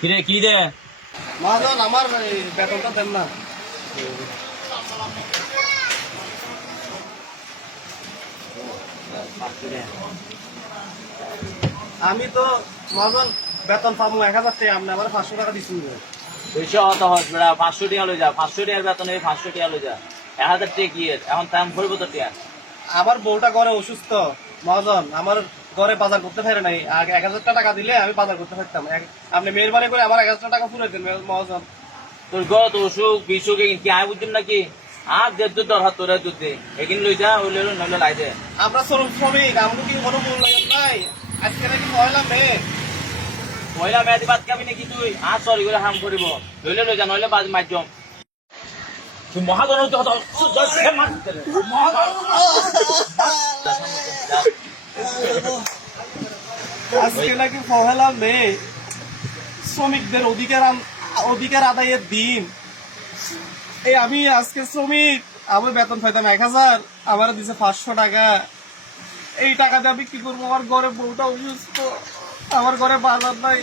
কিরে কি রে? মহাজন আমার এই বেতনটা দেন না। আমি তো মহাজন বেতন পাবো এক হাজার টাকা আপনি আমার পাঁচশো টাকা দিচ্ছেন দুইশো হত হস বেড়া পাঁচশো টাকা লই যা পাঁচশো টাকার বেতন এই পাঁচশো টাকা লই যা। এক হাজার টাকা কি এখন টাইম ভরবো তো টাকা আমার বউটা ঘরে অসুস্থ মহাজন আমার ঘরে বাজার করতে পারে নাই। আগে এক হাজার টাকা দিলে আমি বাজার করতে পারতাম। আপনি মেহরবানি করে আমার এক হাজার টাকা ফুরাই দেন মহাজন। তোর গত অসুখ বিসুখ কি আয় বুঝছিম নাকি? আর দেড় দুধ দরকার তোরা দুধ দে। এগিন লই যা ওই লইলো নইলে লাই দে। আমরা শ্রমিক শ্রমিক আমরা কি কোনো মূল্য নাই? আজকে নাকি পয়লা মে পয়লা মেয়াদি বাদ খাবি নাকি তুই? আর সরি করে হাম করিব। লইলে লই যা নইলে বাজ মাধ্যম তুই মহাজন হতে হতো আজকে নাকি পহেলা মে। শ্রমিকদের অধিকার অধিকার আদায়ের দিন। এই আমি আজকে শ্রমিক, আমার বেতন পাইতাম এক হাজার, আমার দিছে পাঁচশো টাকা। এই টাকা দিয়ে আমি কি করব? আমার ঘরে বউটা অসুস্থ, আমার ঘরে বাজার নাই,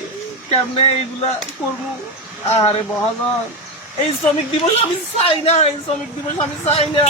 কেমনে এইগুলা করব? আরে মহাজন, এই শ্রমিক দিবস আমি চাই না, এই শ্রমিক দিবস আমি চাই না।